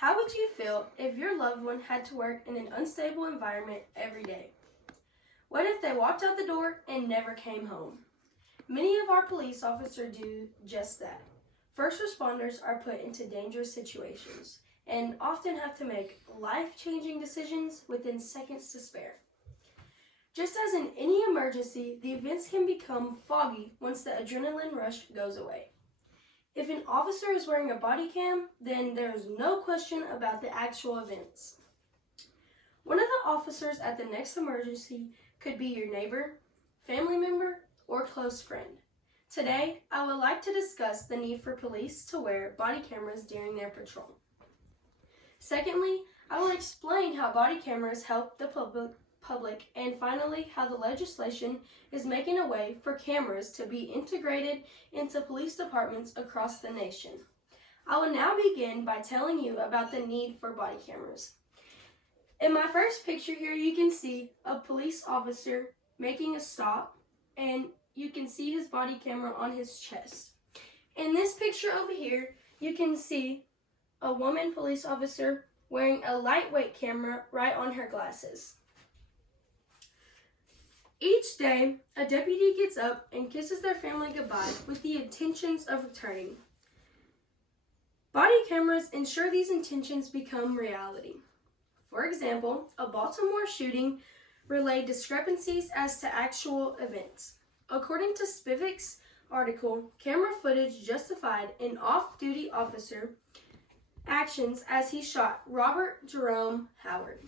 How would you feel if your loved one had to work in an unstable environment every day? What if they walked out the door and never came home? Many of our police officers do just that. First responders are put into dangerous situations and often have to make life-changing decisions within seconds to spare. Just as in any emergency, the events can become foggy once the adrenaline rush goes away. If an officer is wearing a body cam, then there is no question about the actual events. One of the officers at the next emergency could be your neighbor, family member, or close friend. Today, I would like to discuss the need for police to wear body cameras during their patrol. Secondly, I will explain how body cameras help the public, and finally, how the legislation is making a way for cameras to be integrated into police departments across the nation. I will now begin by telling you about the need for body cameras. In my first picture here, you can see a police officer making a stop, and you can see his body camera on his chest. In this picture over here, you can see a woman police officer wearing a lightweight camera right on her glasses. Each day, a deputy gets up and kisses their family goodbye with the intentions of returning. Body cameras ensure these intentions become reality. For example, a Baltimore shooting relayed discrepancies as to actual events. According to Spivak's article, camera footage justified an off-duty officer actions as he shot Robert Jerome Howard.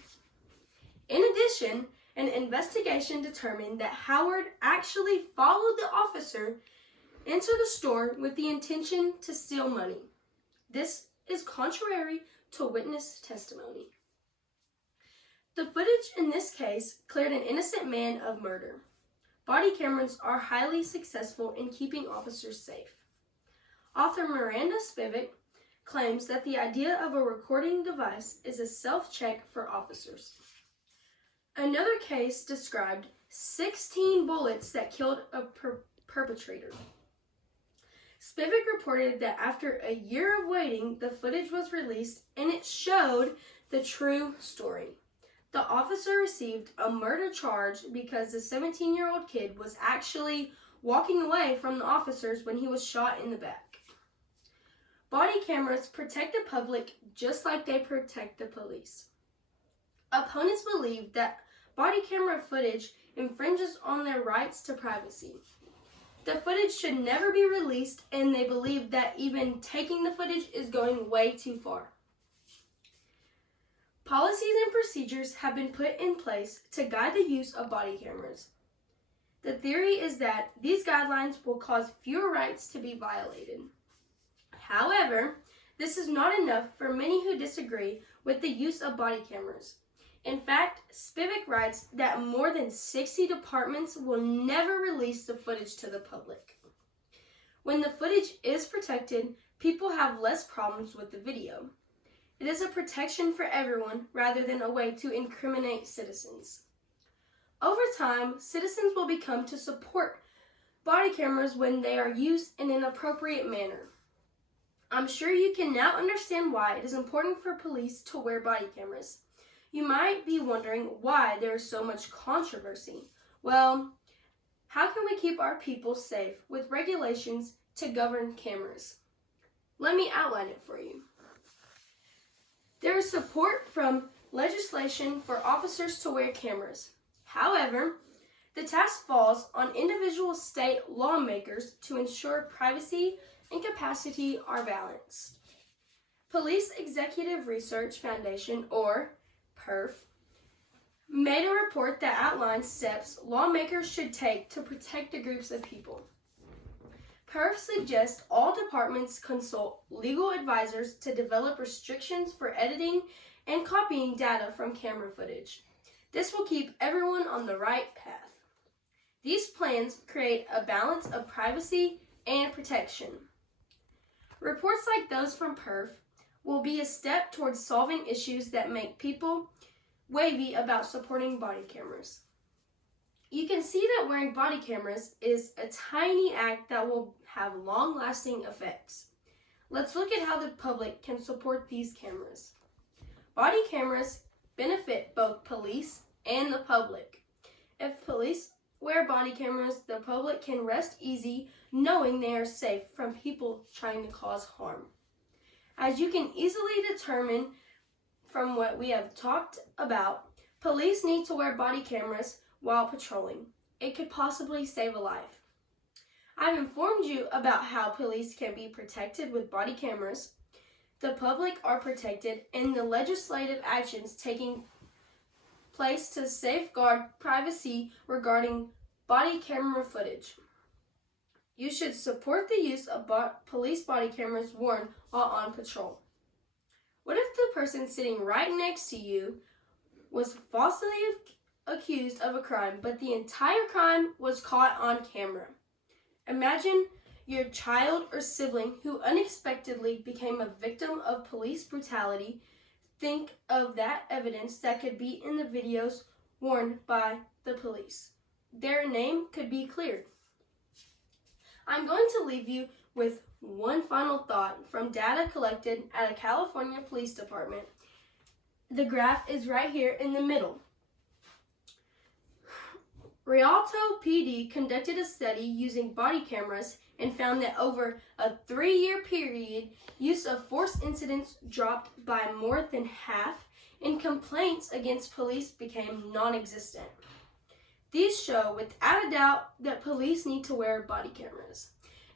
In addition, an investigation determined that Howard actually followed the officer into the store with the intention to steal money. This is contrary to witness testimony. The footage in this case cleared an innocent man of murder. Body cameras are highly successful in keeping officers safe. Author Miranda Spivak claims that the idea of a recording device is a self-check for officers. Another case described 16 bullets that killed a perpetrator. Spivak reported that after a year of waiting, the footage was released and it showed the true story. The officer received a murder charge because the 17-year-old kid was actually walking away from the officers when he was shot in the back. Body cameras protect the public just like they protect the police. Opponents believe that body camera footage infringes on their rights to privacy. The footage should never be released, and they believe that even taking the footage is going way too far. Policies and procedures have been put in place to guide the use of body cameras. The theory is that these guidelines will cause fewer rights to be violated. However, this is not enough for many who disagree with the use of body cameras. In fact, Spivak writes that more than 60 departments will never release the footage to the public. When the footage is protected, people have less problems with the video. It is a protection for everyone rather than a way to incriminate citizens. Over time, citizens will become to support body cameras when they are used in an appropriate manner. I'm sure you can now understand why it is important for police to wear body cameras. You might be wondering why there is so much controversy. Well, how can we keep our people safe with regulations to govern cameras? Let me outline it for you. There is support from legislation for officers to wear cameras. However, the task falls on individual state lawmakers to ensure privacy and capacity are balanced. Police Executive Research Foundation, or PERF, made a report that outlines steps lawmakers should take to protect the groups of people. PERF suggests all departments consult legal advisors to develop restrictions for editing and copying data from camera footage. This will keep everyone on the right path. These plans create a balance of privacy and protection. Reports like those from PERF will be a step towards solving issues that make people wavy about supporting body cameras. You can see that wearing body cameras is a tiny act that will have long-lasting effects. Let's look at how the public can support these cameras. Body cameras benefit both police and the public. If police wear body cameras, the public can rest easy knowing they are safe from people trying to cause harm. As you can easily determine from what we have talked about, police need to wear body cameras while patrolling. It could possibly save a life. I've informed you about how police can be protected with body cameras, the public are protected, and the legislative actions taking place to safeguard privacy regarding body camera footage. You should support the use of police body cameras worn while on patrol. What if the person sitting right next to you was falsely accused of a crime, but the entire crime was caught on camera? Imagine your child or sibling who unexpectedly became a victim of police brutality. Think of that evidence that could be in the videos worn by the police. Their name could be cleared. I'm going to leave you with one final thought from data collected at a California police department. The graph is right here in the middle. Rialto PD conducted a study using body cameras and found that over a 3-year period, use of force incidents dropped by more than half and complaints against police became non-existent. These show without a doubt that police need to wear body cameras.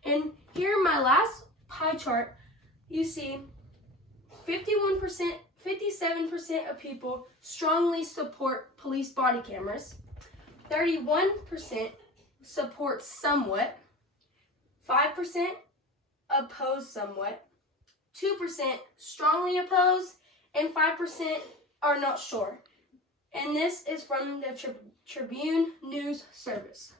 And here in my last pie chart, you see 51%, 57% of people strongly support police body cameras, 31% support somewhat, 5% oppose somewhat, 2% strongly oppose, and 5% are not sure. And this is from the Tribune News Service.